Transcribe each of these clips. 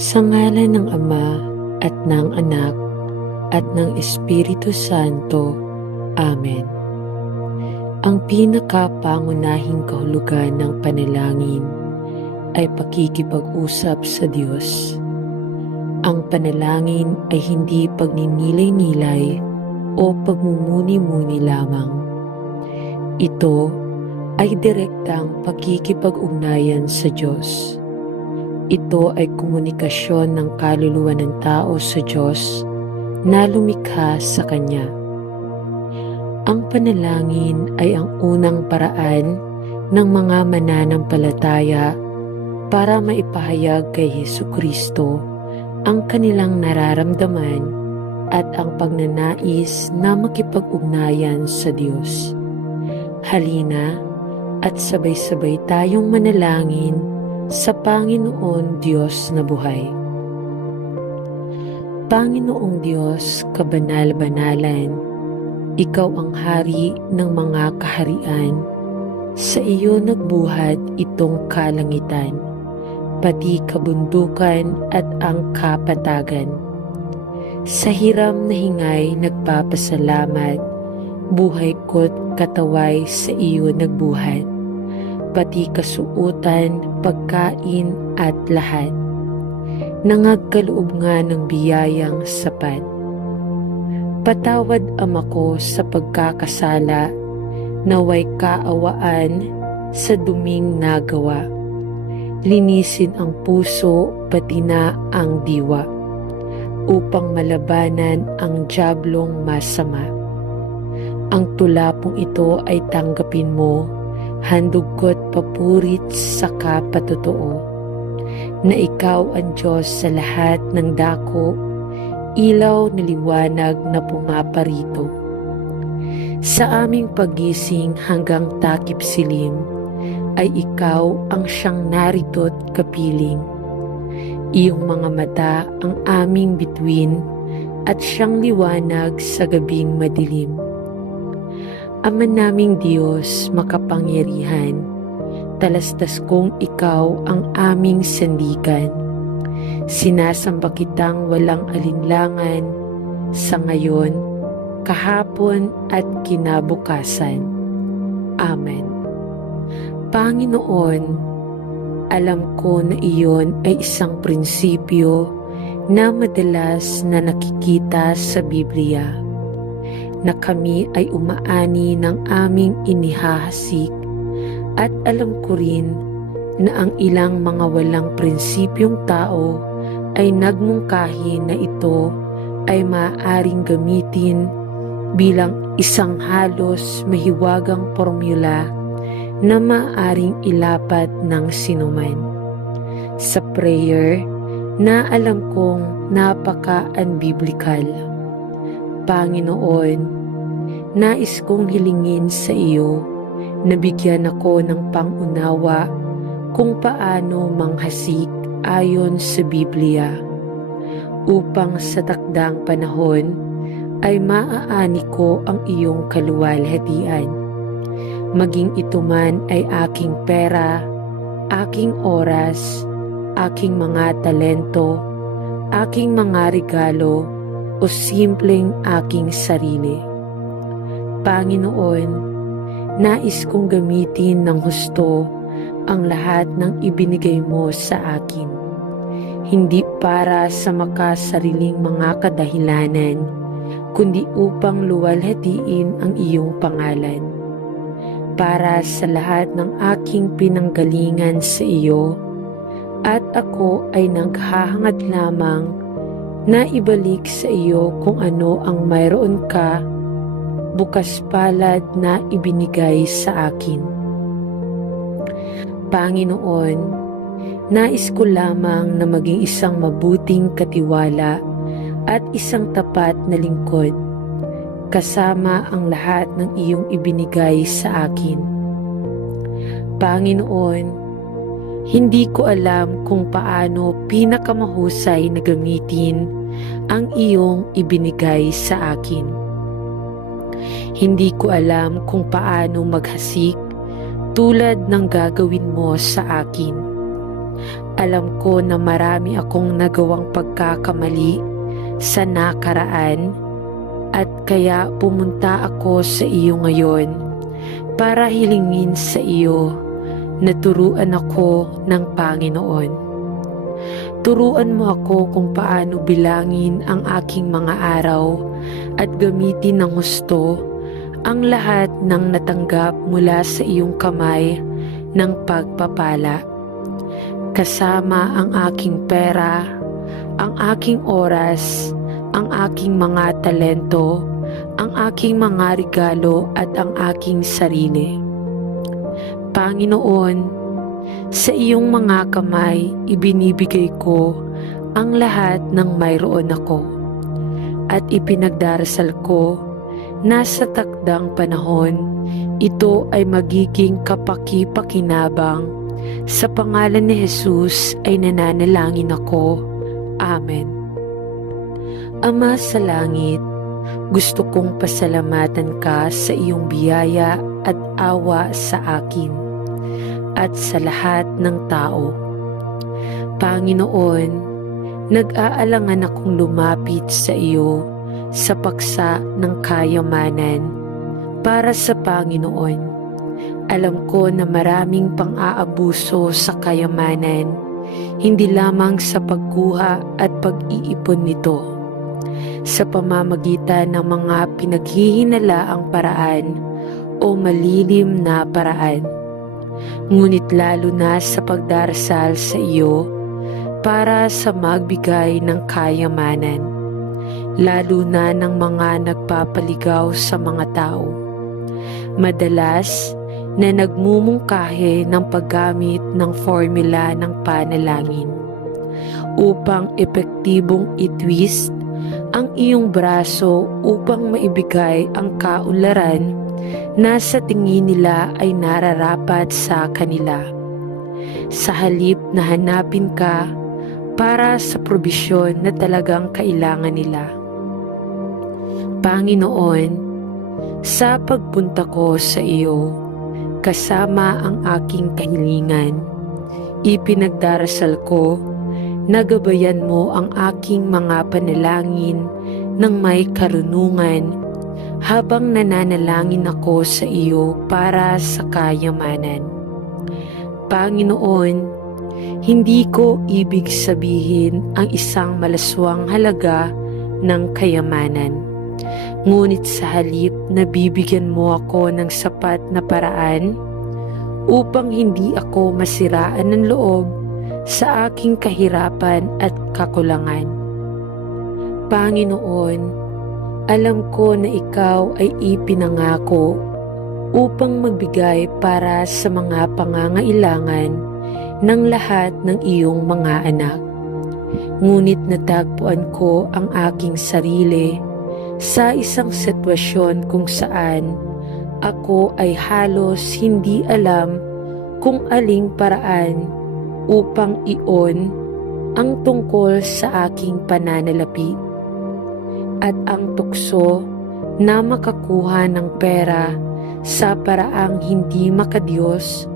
Sa ngalan ng Ama at ng Anak at ng Espiritu Santo. Amen. Ang pinakapangunahing kahulugan ng panalangin ay pakikipag-usap sa Diyos. Ang panalangin ay hindi pagninilay-nilay o pagmumuni-muni lamang. Ito ay direktang pakikipag-ugnayan sa Diyos. Ito ay komunikasyon ng kaluluwa ng tao sa Diyos na lumikha sa Kanya. Ang panalangin ay ang unang paraan ng mga mananampalataya para maipahayag kay Hesukristo ang kanilang nararamdaman at ang pagnanais na makipag-ugnayan sa Diyos. Halina at sabay-sabay tayong manalangin sa Panginoon Diyos na buhay. Panginoong Diyos, kabanal-banalan, Ikaw ang hari ng mga kaharian. Sa iyo nagbuhat itong kalangitan, pati kabundukan at ang kapatagan. Sa hiram na hingay nagpapasalamat, buhay ko't kataway sa iyo nagbuhat, pati kasuotan, pagkain at lahat. Nangagkaloob nga ng biyayang sapat. Patawad Ama ko sa pagkakasala, naway kaawaan sa duming nagawa. Linisin ang puso pati na ang diwa, upang malabanan ang diablong masama. Ang tulapong ito ay tanggapin mo, handog ko't papurit sa kapatotoo, na ikaw ang Diyos sa lahat ng dako, ilaw na liwanag na pumaparito. Sa aming pagising hanggang takip silim, ay ikaw ang siyang narito't kapiling. Iyong mga mata ang aming bituin at siyang liwanag sa gabing madilim. Ama naming Diyos makapangyarihan, talastas kong ikaw ang aming sandigan. Sinasamba kitang walang alinlangan sa ngayon, kahapon at kinabukasan. Amen. Panginoon, alam ko na iyon ay isang prinsipyo na madalas na nakikita sa Biblia, na kami ay umaani ng aming inihahasik, at alam ko rin na ang ilang mga walang prinsipyong tao ay nagmungkahi na ito ay maaaring gamitin bilang isang halos mahiwagang formula na maaaring ilapat ng sinuman. Sa prayer na alam kong napaka-unbiblical. Panginoon, nais kong hilingin sa iyo na bigyan ako ng pangunawa kung paano manghasik ayon sa Biblia, upang sa takdang panahon ay maaani ko ang iyong kaluwalhatian. Maging ito man ay aking pera, aking oras, aking mga talento, aking mga regalo, o simpleng aking sarili. Panginoon, nais kong gamitin ng husto ang lahat ng ibinigay mo sa akin, hindi para sa makasariling mga kadahilanan, kundi upang luwalhatiin ang iyong pangalan. Para sa lahat ng aking pinanggalingan sa iyo, at ako ay naghahangad lamang na ibalik sa iyo kung ano ang mayroon ka, bukas palad na ibinigay sa akin. Panginoon, nais ko lamang na maging isang mabuting katiwala at isang tapat na lingkod, kasama ang lahat ng iyong ibinigay sa akin. Panginoon, hindi ko alam kung paano pinakamahusay na gamitin ang iyong ibinigay sa akin. Hindi ko alam kung paano maghasik tulad ng gagawin mo sa akin. Alam ko na marami akong nagawang pagkakamali sa nakaraan at kaya pumunta ako sa iyo ngayon para hilingin sa iyo na turuan ako ng Panginoon. Turuan mo ako kung paano bilangin ang aking mga araw at gamitin ng husto ang lahat ng natanggap mula sa iyong kamay ng pagpapala. Kasama ang aking pera, ang aking oras, ang aking mga talento, ang aking mga regalo at ang aking sarili. Panginoon, sa iyong mga kamay ibinibigay ko ang lahat ng mayroon ako at ipinagdarasal ko na sa takdang panahon ito ay magiging kapaki-pakinabang. Sa pangalan ni Jesus ay nananalangin ako. Amen. Ama sa langit, gusto kong pasalamatan ka sa iyong biyaya at awa sa akin at sa lahat ng tao. Panginoon, nag-aalangan akong lumapit sa iyo sa paksa ng kayamanan para sa Panginoon. Alam ko na maraming pang-aabuso sa kayamanan, hindi lamang sa pagkuha at pag-iipon nito, sa pamamagitan ng mga pinaghihinalaang paraan o malilim na paraan. Ngunit lalo na sa pagdarasal sa iyo para sa magbigay ng kayamanan, lalo na ng mga nagpapaligaw sa mga tao. Madalas na nagmumungkahi ng paggamit ng formula ng panalangin upang epektibong itwist ang iyong braso upang maibigay ang kaunlaran na sa tingin nila ay nararapat sa kanila, sa halip na hanapin ka para sa probisyon na talagang kailangan nila. Panginoon, sa pagpunta ko sa iyo, kasama ang aking kahilingan, ipinagdarasal ko na gabayan mo ang aking mga panalangin ng may karunungan habang nananalangin ako sa iyo para sa kayamanan. Panginoon, hindi ko ibig sabihin ang isang malaswang halaga ng kayamanan. Ngunit sa halip na bibigyan mo ako ng sapat na paraan upang hindi ako masiraan ng loob sa aking kahirapan at kakulangan. Panginoon, alam ko na ikaw ay ipinangako upang magbigay para sa mga pangangailangan ng lahat ng iyong mga anak. Ngunit natagpuan ko ang aking sarili sa isang sitwasyon kung saan ako ay halos hindi alam kung aling paraan upang iyon ang tungkol sa aking pananalapi. At ang tukso na makakuha ng pera sa paraang hindi makadiyos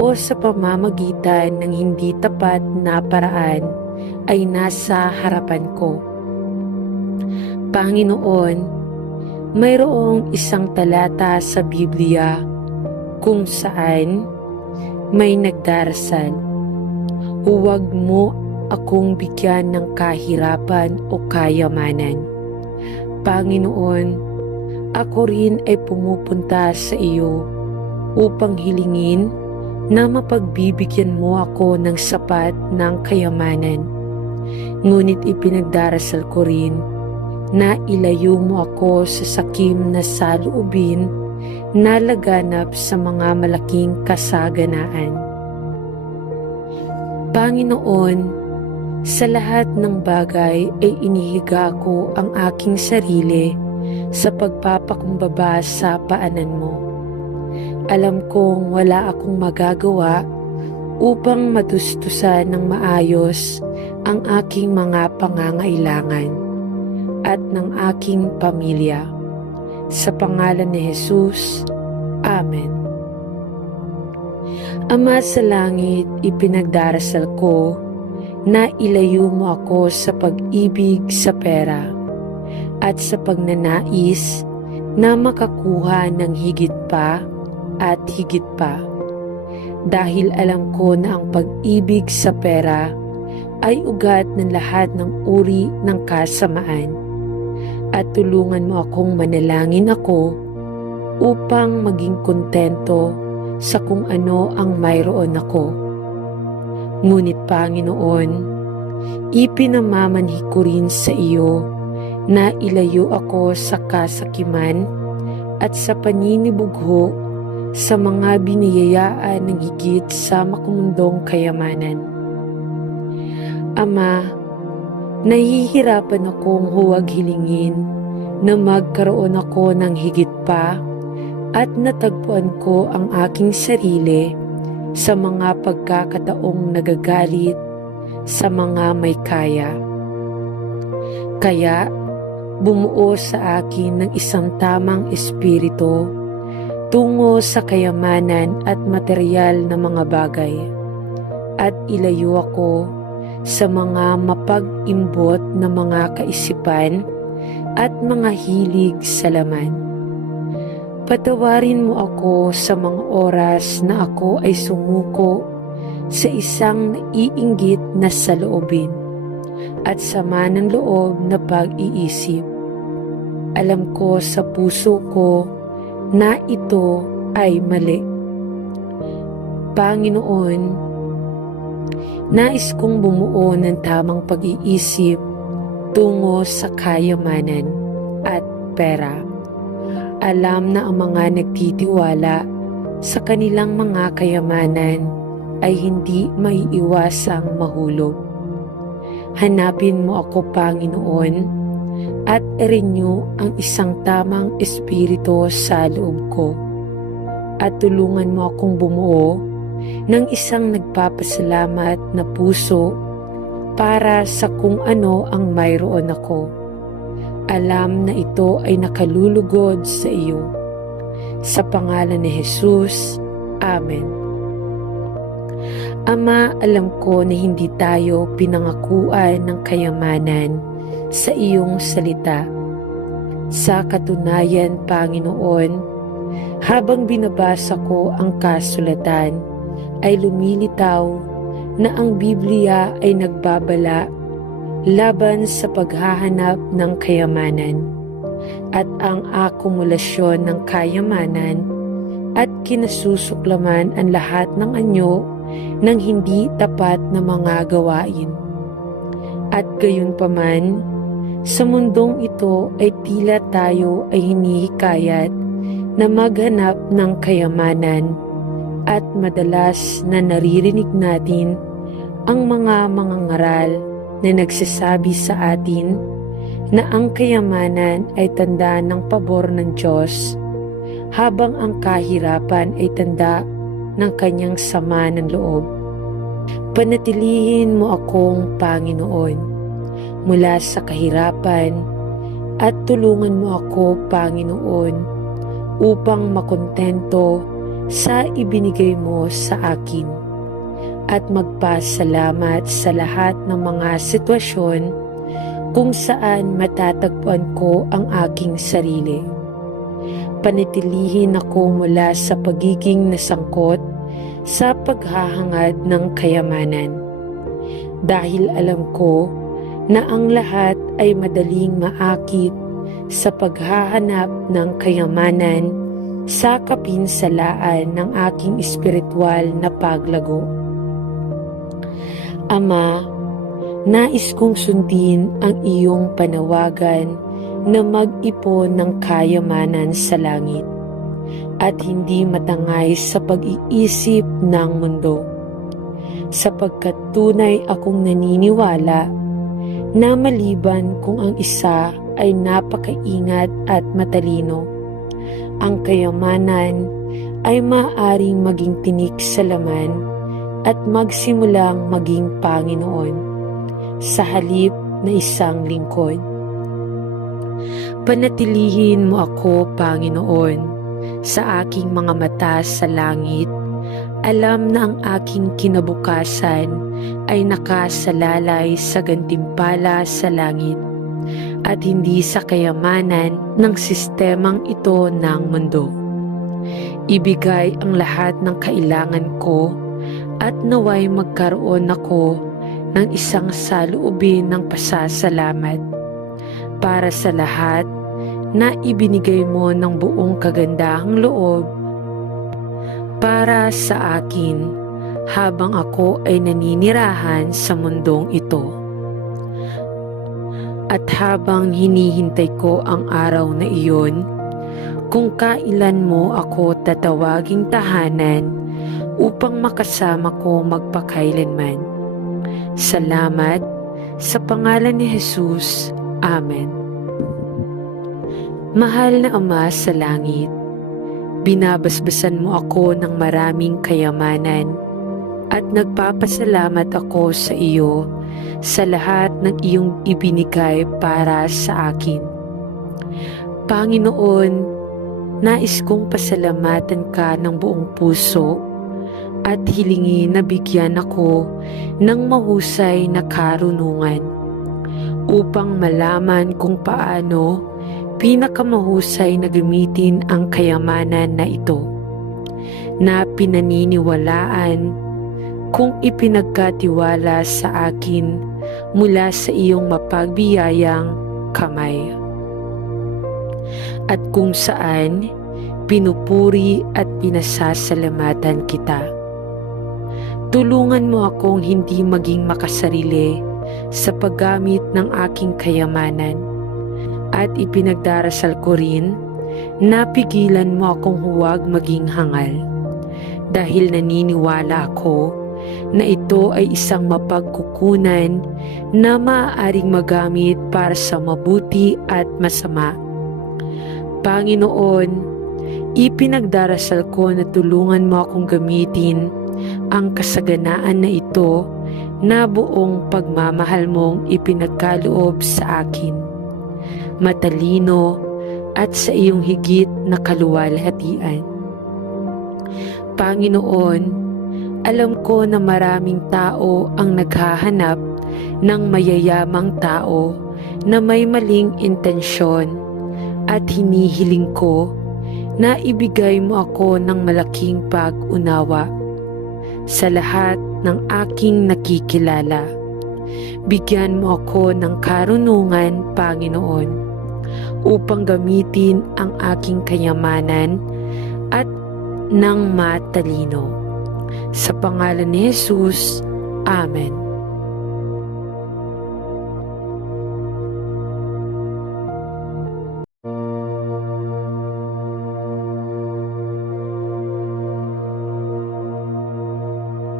o sa pamamagitan ng hindi tapat na paraan ay nasa harapan ko. Panginoon, mayroong isang talata sa Biblia kung saan may nagdarasal, "Huwag mo akong bigyan ng kahirapan o kayamanan." Panginoon, ako rin ay pumupunta sa iyo upang hilingin na mapagbibigyan mo ako ng sapat ng kayamanan. Ngunit ipinagdarasal ko rin na ilayo mo ako sa sakim na saloobin na laganap sa mga malaking kasaganaan. Panginoon, sa lahat ng bagay ay inihiga ko ang aking sarili sa pagpapakumbaba sa paanan mo. Alam kong wala akong magagawa upang matustusan ng maayos ang aking mga pangangailangan at ng aking pamilya. Sa pangalan ni Jesus, Amen. Ama sa langit, ipinagdarasal ko na ilayo mo ako sa pag-ibig sa pera at sa pagnanais na makakuha ng higit pa at higit pa. Dahil alam ko na ang pag-ibig sa pera ay ugat ng lahat ng uri ng kasamaan. At tulungan mo akong manalangin ako upang maging kontento sa kung ano ang mayroon ako. Ngunit Panginoon, ipinamamanhi ko rin sa iyo na ilayo ako sa kasakiman at sa paninibugho sa mga biniyayaan ng higit sa makumundong kayamanan. Ama, nahihirapan akong huwag hilingin na magkaroon ako ng higit pa at natagpuan ko ang aking sarili sa mga pagkakataong nagagalit sa mga may kaya. Kaya, bumuo sa akin ng isang tamang espiritu tungo sa kayamanan at material na mga bagay at ilayo ako sa mga mapag-imbot na mga kaisipan at mga hilig sa laman. Patawarin mo ako sa mga oras na ako ay sumuko sa isang naiinggit na saloobin at sama ng loob na pag-iisip. Alam ko sa puso ko na ito ay mali. Panginoon, nais kong bumuo ng tamang pag-iisip tungo sa kayamanan at pera. Alam na ang mga nagtitiwala sa kanilang mga kayamanan ay hindi maiiwasang mahulog. Hanapin mo ako, Panginoon, at i-renew ang isang tamang espiritu sa loob ko. At tulungan mo akong bumuo ng isang nagpapasalamat na puso para sa kung ano ang mayroon ako. Alam na ito ay nakalulugod sa iyo. Sa pangalan ni Jesus, Amen. Ama, alam ko na hindi tayo pinangakuan ng kayamanan sa iyong salita. Sa katunayan, Panginoon, habang binabasa ko ang kasulatan, ay lumilitaw na ang Biblia ay nagbabala laban sa paghahanap ng kayamanan at ang akumulasyon ng kayamanan at kinasusuklaman ang lahat ng anyo ng hindi tapat na mga gawain. At gayunpaman, sa mundong ito ay tila tayo ay hinihikayat na maghanap ng kayamanan at madalas na naririnig natin ang mga mangangaral na nagsasabi sa atin na ang kayamanan ay tanda ng pabor ng Diyos, habang ang kahirapan ay tanda ng kanyang sama ng loob. Panatilihin mo akong Panginoon mula sa kahirapan at tulungan mo ako, Panginoon, upang makontento sa ibinigay mo sa akin at magpasalamat sa lahat ng mga sitwasyon kung saan matatagpuan ko ang aking sarili. Panatilihin ako mula sa pagiging nasangkot sa paghahangad ng kayamanan. Dahil alam ko na ang lahat ay madaling maakit sa paghahanap ng kayamanan sa kapinsalaan ng aking espiritual na paglago. Ama, nais kong sundin ang iyong panawagan na mag-ipon ng kayamanan sa langit at hindi matangay sa pag-iisip ng mundo. Sapagkat tunay akong naniniwala na maliban kung ang isa ay napakaingat at matalino, ang kayamanan ay maaaring maging tinik sa laman at magsimulang maging Panginoon sa halip na isang lingkod. Panatilihin mo ako, Panginoon, sa aking mga mata sa langit Alam na ang aking kinabukasan ay nakasalalay sa gantimpala sa langit at hindi sa kayamanan ng sistemang ito ng mundo. Ibigay ang lahat ng kailangan ko at naway magkaroon ako ng isang saloobin ng pasasalamat para sa lahat na ibinigay mo ng buong kagandahang loob para sa akin habang ako ay naninirahan sa mundong ito. At habang hinihintay ko ang araw na iyon, kung kailan mo ako tatawaging tahanan upang makasama ko magpakailanman. Salamat sa pangalan ni Jesus. Amen. Mahal na Ama sa langit, binabasbasan mo ako ng maraming kayamanan at nagpapasalamat ako sa iyo sa lahat ng iyong ibinigay para sa akin. Panginoon, nais kong pasalamatan ka ng buong puso at hilingin na bigyan ako ng mahusay na karunungan upang malaman kung paano pinakamahusay na gamitin ang kayamanan na ito na pinaniniwalaan kung ipinagkatiwala sa akin mula sa iyong mapagbiyayang kamay at kung saan pinupuri at pinasasalamatan kita. Tulungan mo akong hindi maging makasarili sa paggamit ng aking kayamanan at ipinagdarasal ko rin na pigilan mo akong huwag maging hangal dahil naniniwala ako na ito ay isang mapagkukunan na maaaring magamit para sa mabuti at masama. Panginoon, ipinagdarasal ko na tulungan mo akong gamitin ang kasaganaan na ito na buong pagmamahal mong ipinagkaloob sa akin, matalino at sa iyong higit na kaluwalhatian. Panginoon, alam ko na maraming tao ang naghahanap ng mayayamang tao na may maling intensyon at hinihiling ko na ibigay mo ako ng malaking pag-unawa sa lahat ng aking nakikilala. Bigyan mo ako ng karunungan, Panginoon, upang gamitin ang aking kayamanan at ng matalino. Sa pangalan ni Jesus, Amen.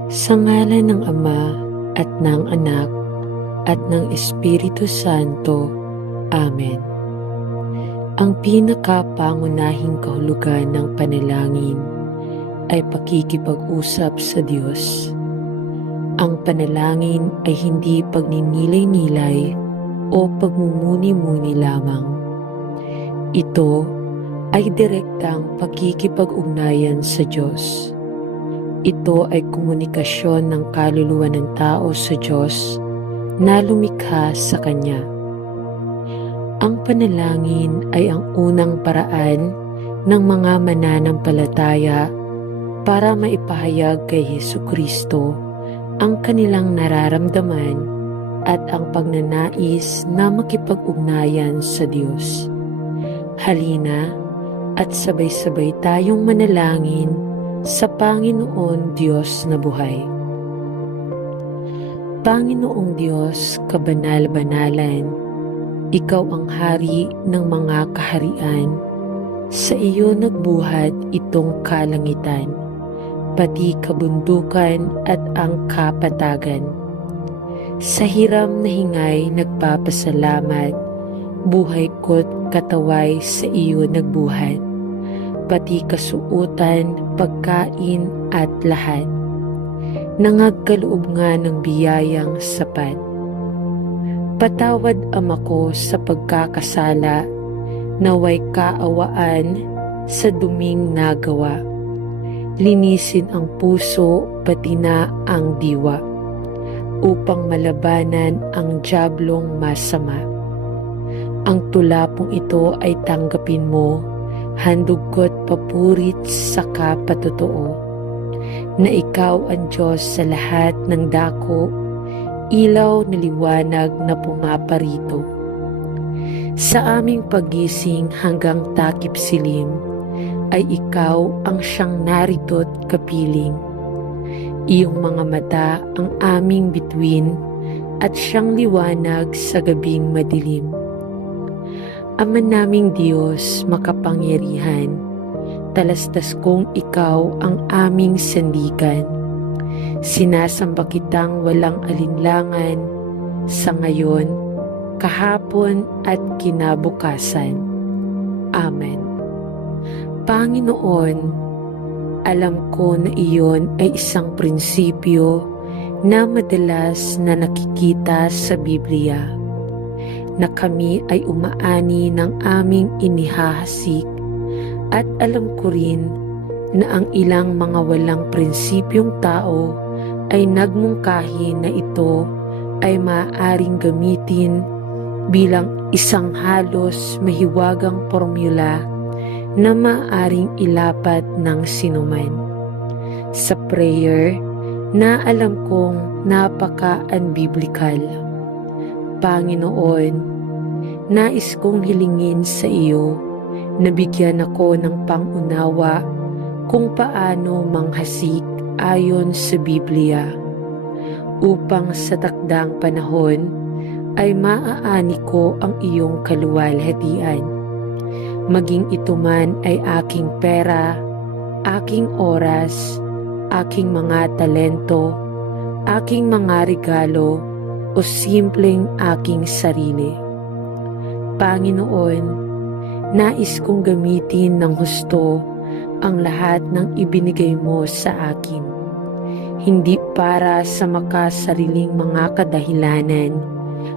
Sa ngalan ng Ama at ng Anak at ng Espiritu Santo. Amen. Ang pinakapangunahing kahulugan ng panalangin ay pakikipag-usap sa Diyos. Ang panalangin ay hindi pagninilay-nilay o pagmumuni-muni lamang. Ito ay direktang pakikipag-ugnayan sa Diyos. Ito ay komunikasyon ng kaluluwa ng tao sa Diyos na lumikha sa Kanya. Ang panalangin ay ang unang paraan ng mga mananampalataya para maipahayag kay Hesukristo ang kanilang nararamdaman at ang pagnanais na makipag-ugnayan sa Diyos. Halina at sabay-sabay tayong manalangin sa Panginoon Diyos na buhay. Panginoong Diyos, kabanal-banalan, Ikaw ang hari ng mga kaharian. Sa iyo nagbuhat itong kalangitan, pati kabundukan at ang kapatagan. Sa hiram na hingay nagpapasalamat, buhay ko't kataway sa iyo nagbuhat, pati kasuutan, pagkain at lahat. Nangagkaloob nga ng biyayang sapat. Patawad Ama ko sa pagkakasala, naway kaawaan sa duming nagawa. linisin ang puso pati na ang diwa, upang malabanan ang diablong masama. Ang tula pong ito ay tanggapin mo, handog ko't papurit sa kapatotoo, na ikaw ang Diyos sa lahat ng dako, ilaw na liwanag na pumaparito. Sa aming pagising hanggang takip silim, ay ikaw ang siyang narito't kapiling. Iyong mga mata ang aming bituin at siyang liwanag sa gabing madilim. Ama naming Diyos makapangyarihan, talastas kong ikaw ang aming sandigan. Sinasamba kitang walang alinlangan sa ngayon, kahapon at kinabukasan. Amen. Panginoon, alam ko na iyon ay isang prinsipyo na madalas na nakikita sa Biblia, na kami ay umaani ng aming inihahasik, at alam ko rin na ang ilang mga walang prinsipyong tao ay nagmungkahi na ito ay maaaring gamitin bilang isang halos mahiwagang formula na maaaring ilapat ng sinuman. Sa prayer na alam kong napaka-unbiblical. Panginoon, nais kong hilingin sa iyo na bigyan ako ng pangunawa kung paano manghasik ayon sa Biblia, upang sa takdang panahon ay maaani ko ang iyong kaluwalhatian. Maging ito man ay aking pera, aking oras, aking mga talento, aking mga regalo, o simpleng aking sarili. Panginoon, nais kong gamitin ng husto ang lahat ng ibinigay mo sa akin, hindi para sa makasariling mga kadahilanan,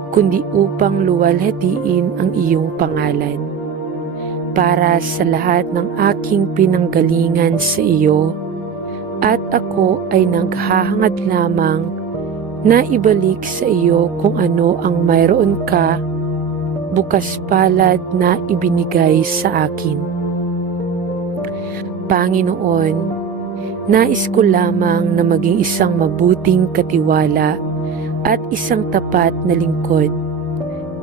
kundi upang luwalhatiin ang iyong pangalan. Para sa lahat ng aking pinanggalingan sa iyo, at ako ay naghahangad lamang na ibalik sa iyo kung ano ang mayroon ka, bukas palad na ibinigay sa akin. Panginoon, nais ko lamang na maging isang mabuting katiwala at isang tapat na lingkod,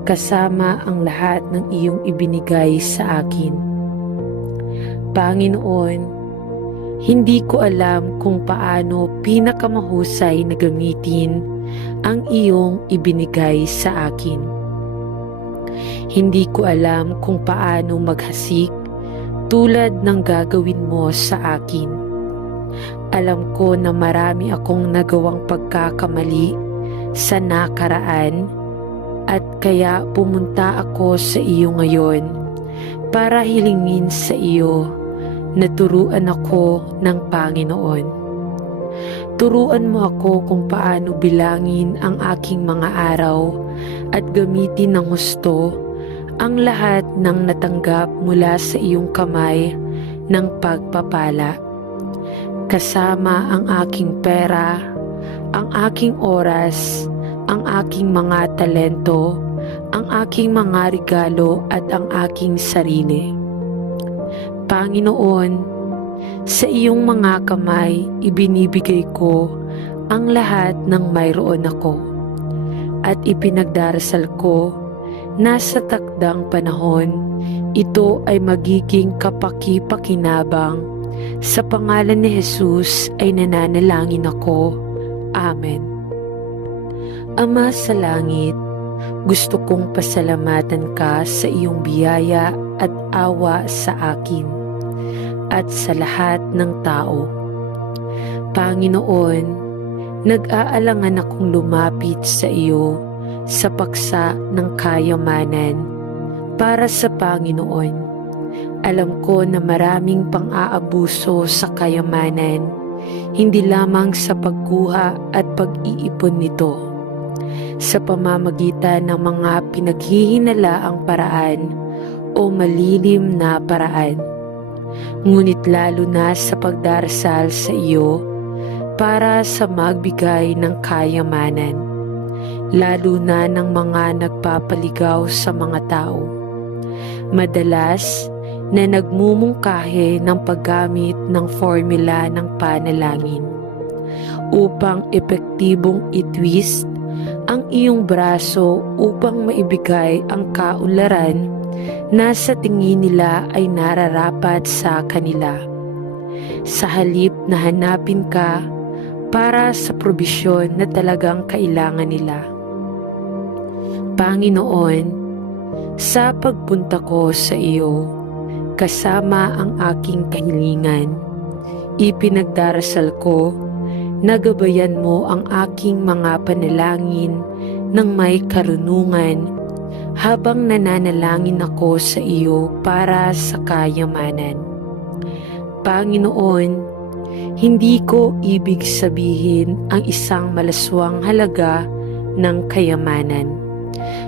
kasama ang lahat ng iyong ibinigay sa akin. Panginoon, hindi ko alam kung paano pinakamahusay na gamitin ang iyong ibinigay sa akin. Hindi ko alam kung paano maghasik tulad ng gagawin mo sa akin. Alam ko na marami akong nagawang pagkakamali sa nakaraan, at kaya pumunta ako sa iyo ngayon para hilingin sa iyo na turuan ako ng Panginoon. Turuan mo ako kung paano bilangin ang aking mga araw at gamitin ng husto ang lahat ng natanggap mula sa iyong kamay ng pagpapala, kasama ang aking pera, ang aking oras, ang aking mga talento, ang aking mga regalo at ang aking sarili. Panginoon, sa iyong mga kamay ibinibigay ko ang lahat ng mayroon ako, at ipinagdarasal ko na sa takdang panahon ito ay magiging kapaki-pakinabang. Sa pangalan ni Jesus ay nananalangin ako. Amen. Ama sa langit, gusto kong pasalamatan ka sa iyong biyaya at awa sa akin at sa lahat ng tao. Panginoon, nag-aalangan akong lumapit sa iyo sa paksa ng kayamanan para sa Panginoon. Alam ko na maraming pang-aabuso sa kayamanan, hindi lamang sa pagkuha at pag-iipon nito, sa pamamagitan ng mga pinaghihinalaang paraan o malilim na paraan. ngunit lalo na sa pagdarasal sa iyo para sa magbigay ng kayamanan, lalo na ng mga nagpapaligaw sa mga tao. Madalas na nagmumungkahi ng paggamit ng formula ng panalangin upang epektibong itwist ang iyong braso upang maibigay ang kaunlaran na sa tingin nila ay nararapat sa kanila. Sa halip na hanapin ka para sa probisyon na talagang kailangan nila. Panginoon, sa pagpunta ko sa iyo, kasama ang aking kahilingan, ipinagdarasal ko na gabayan mo ang aking mga panalangin ng may karunungan habang nananalangin ako sa iyo para sa kayamanan. Panginoon, hindi ko ibig sabihin ang isang malaswang halaga ng kayamanan.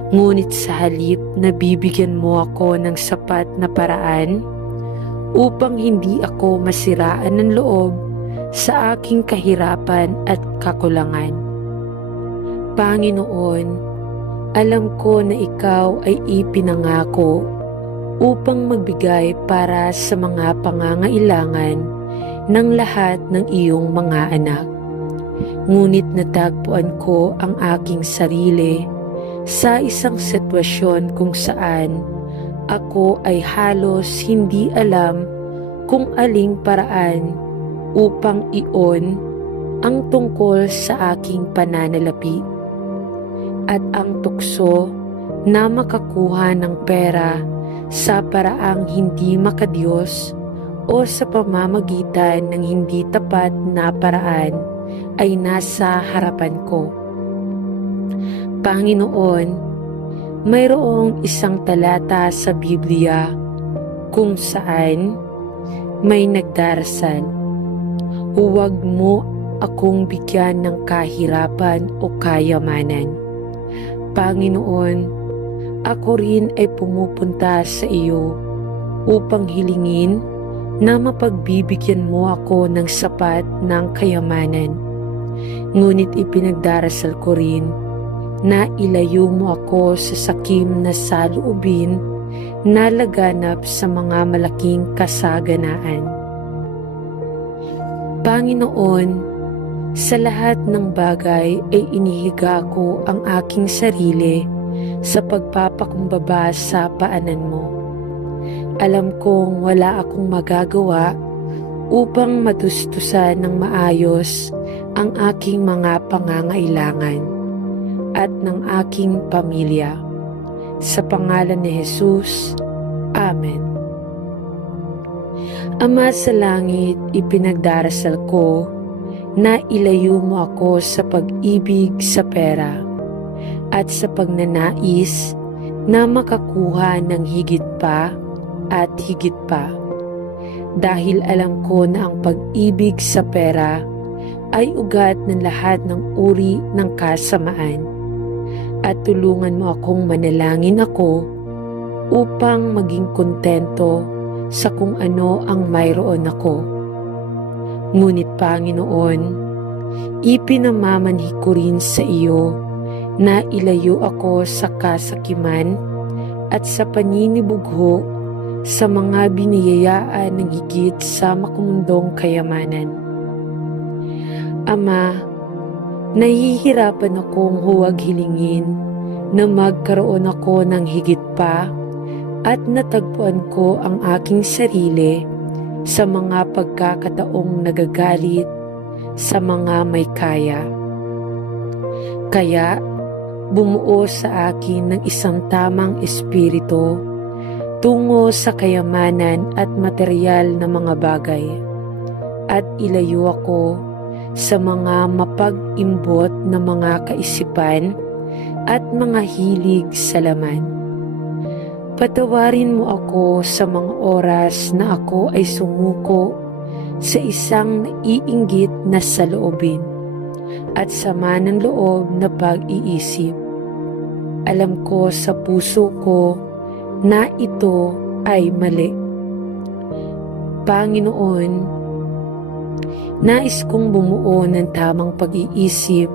Ngunit sa halip na bibigyan mo ako ng sapat na paraan upang hindi ako masiraan ng loob sa aking kahirapan at kakulangan. Panginoon, alam ko na ikaw ay ipinangako upang magbigay para sa mga pangangailangan ng lahat ng iyong mga anak. Ngunit natagpuan ko ang aking sarili sa isang sitwasyon kung saan ako ay halos hindi alam kung aling paraan upang iyon ang tungkol sa aking pananalapi at ang tukso na makakuha ng pera sa paraang hindi makadiyos o sa pamamagitan ng hindi tapat na paraan ay nasa harapan ko. Panginoon, mayroong isang talata sa Biblia kung saan may nagdarasal, "Huwag mo akong bigyan ng kahirapan o kayamanan." Panginoon, ako rin ay pumupunta sa iyo upang hilingin na mapagbibigyan mo ako ng sapat ng kayamanan. Ngunit ipinagdarasal ko rin na ilayo mo ako sa sakim na saloobin na laganap sa mga malaking kasaganaan. Panginoon, sa lahat ng bagay ay inihiga ko ang aking sarili sa pagpapakumbaba sa paanan mo. Alam kong wala akong magagawa upang matustusan ng maayos ang aking mga pangangailangan at ng aking pamilya. Sa pangalan ni Jesus, Amen. Ama sa langit, ipinagdarasal ko na ilayo mo ako sa pag-ibig sa pera at sa pagnanais na makakuha ng higit pa at higit pa. Dahil alam ko na ang pag-ibig sa pera ay ugat ng lahat ng uri ng kasamaan. At tulungan mo akong manalangin ako upang maging kontento sa kung ano ang mayroon ako. Ngunit Panginoon, ipinamamanhi ko rin sa iyo na ilayo ako sa kasakiman at sa paninibugho sa mga biniyayaan ng higit sa makumundong kayamanan. Ama, nahihirapan akong huwag hilingin na magkaroon ako ng higit pa at natagpuan ko ang aking sarili sa mga pagkakataong nagagalit sa mga may kaya. Kaya bumuo sa akin ng isang tamang espiritu tungo sa kayamanan at material na mga bagay at ilayo ako sa mga mapag-imbot na mga kaisipan at mga hilig sa laman. Patawarin mo ako sa mga oras na ako ay sumuko sa isang naiinggit na saloobin at sama ng loob na pag-iisip. Alam ko sa puso ko na ito ay mali. Panginoon, nais kong bumuo ng tamang pag-iisip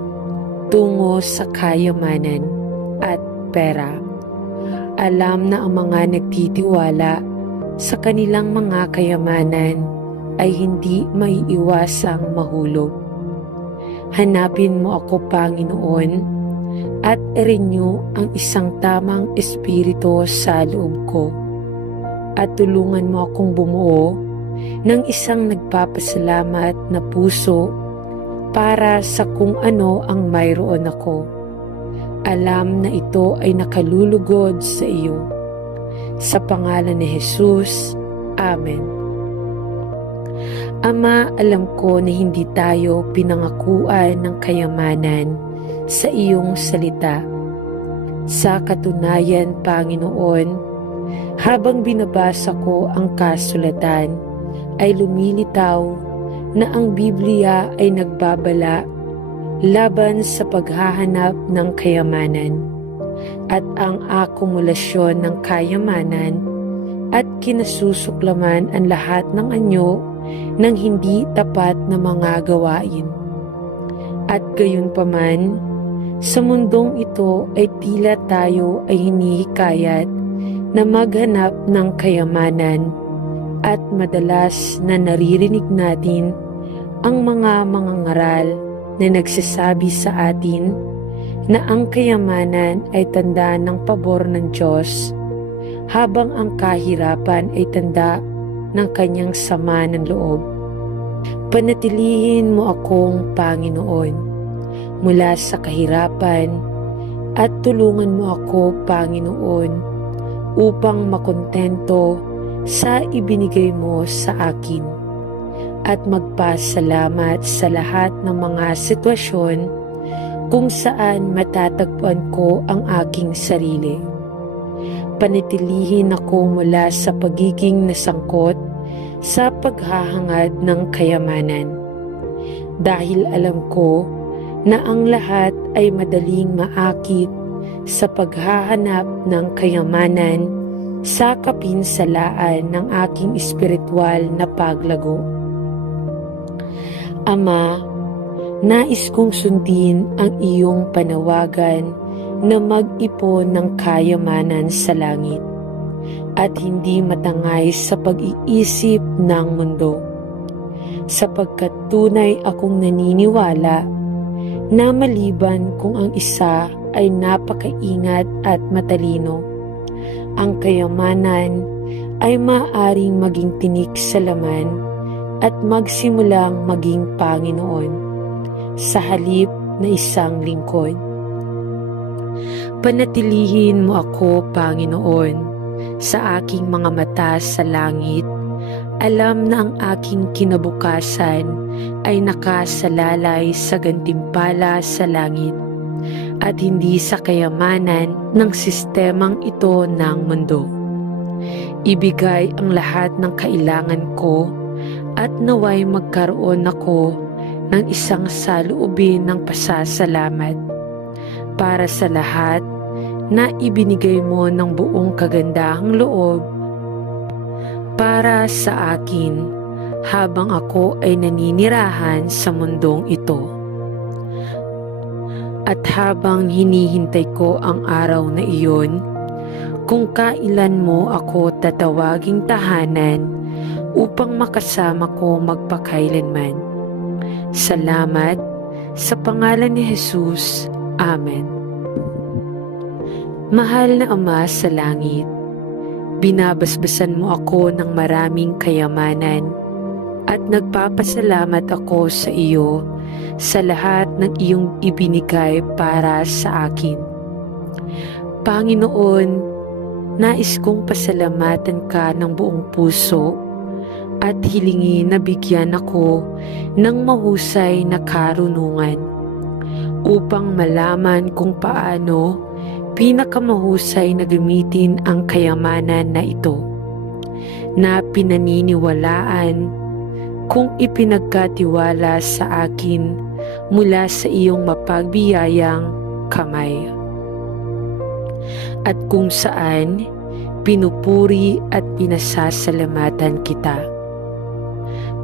tungo sa kayamanan at pera. Alam na ang mga nagtitiwala sa kanilang mga kayamanan ay hindi maiiwasang mahulog. Hanapin mo ako, Panginoon, at i-renew ang isang tamang espiritu sa loob ko. At tulungan mo akong bumuo ng isang nagpapasalamat na puso para sa kung ano ang mayroon ako. Alam na ito ay nakalulugod sa iyo. Sa pangalan ni Jesus, Amen. Ama, alam ko na hindi tayo pinangakuan ng kayamanan sa iyong salita. Sa katunayan, Panginoon, habang binabasa ko ang kasulatan, ay lumilitaw na ang Biblia ay nagbabala laban sa paghahanap ng kayamanan at ang akumulasyon ng kayamanan at kinasusuklaman ang lahat ng anyo ng hindi tapat na mga gawain. At gayunpaman, sa mundong ito ay tila tayo ay hinihikayat na maghanap ng kayamanan at madalas na naririnig natin ang mga mangangaral na nagsasabi sa atin na ang kayamanan ay tanda ng pabor ng Diyos, habang ang kahirapan ay tanda ng kanyang sama ng loob. Panatilihin mo akong Panginoon mula sa kahirapan at tulungan mo ako, Panginoon, upang makontento sa ibinigay mo sa akin at magpasalamat sa lahat ng mga sitwasyon kung saan matatagpuan ko ang aking sarili. Panatilihin ako mula sa pagiging nasangkot sa paghahangad ng kayamanan. Dahil alam ko na ang lahat ay madaling maakit sa paghahanap ng kayamanan sa kapinsalaan ng aking espiritual na paglago. Ama, nais kong sundin ang iyong panawagan na mag-ipon ng kayamanan sa langit at hindi matangay sa pag-iisip ng mundo. Sapagkat tunay akong naniniwala na maliban kung ang isa ay napakaingat at matalino, ang kayamanan ay maaaring maging tinik sa laman at magsimulang maging Panginoon sa halip na isang lingkod. Panatilihin mo ako, Panginoon, sa aking mga mata sa langit. Alam na ang aking kinabukasan ay nakasalalay sa gantimpala sa langit at hindi sa kayamanan ng sistemang ito ng mundo. Ibigay ang lahat ng kailangan ko at naway magkaroon ako ng isang saloobin ng pasasalamat para sa lahat na ibinigay mo ng buong kagandahang loob para sa akin habang ako ay naninirahan sa mundong ito. At habang hinihintay ko ang araw na iyon, kung kailan mo ako tatawaging tahanan upang makasama ko magpakailanman. Salamat sa pangalan ni Jesus. Amen. Mahal na Ama sa langit, binabasbasan mo ako ng maraming kayamanan at nagpapasalamat ako sa iyo sa lahat ng iyong ibinigay para sa akin. Panginoon, nais kong pasalamatan ka ng buong puso at hilingin na bigyan ako ng mahusay na karunungan upang malaman kung paano pinakamahusay na gamitin ang kayamanan na ito na pinaniniwalaan kung ipinagkatiwala sa akin mula sa iyong mapagbiyayang kamay at kung saan pinupuri at pinasasalamatan kita.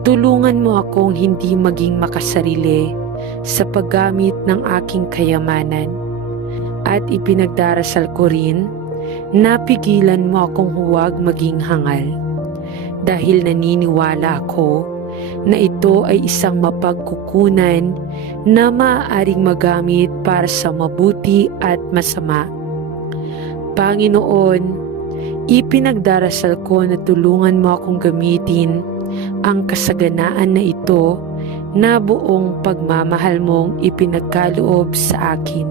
Tulungan mo akong hindi maging makasarili sa paggamit ng aking kayamanan. At ipinagdarasal ko rin na pigilan mo akong huwag maging hangal. Dahil naniniwala ako na ito ay isang mapagkukunan na maaaring magamit para sa mabuti at masama. Panginoon, ipinagdarasal ko na tulungan mo akong gamitin ang kasaganaan na ito na buong pagmamahal mong ipinagkaloob sa akin,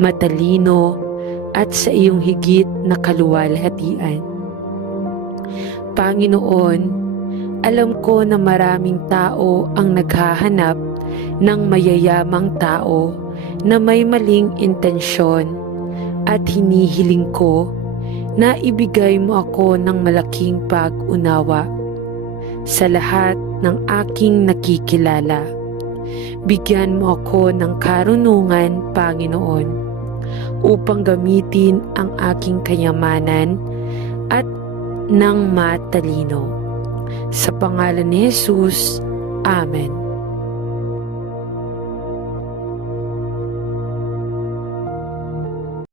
matalino at sa iyong higit na kaluwalhatian. Panginoon, alam ko na maraming tao ang naghahanap ng mayayamang tao na may maling intensyon at hinihiling ko na ibigay mo ako ng malaking pag-unawa sa lahat ng aking nakikilala. Bigyan mo ako ng karunungan, Panginoon, upang gamitin ang aking kayamanan at ng matalino. Sa pangalan ni Jesus, Amen.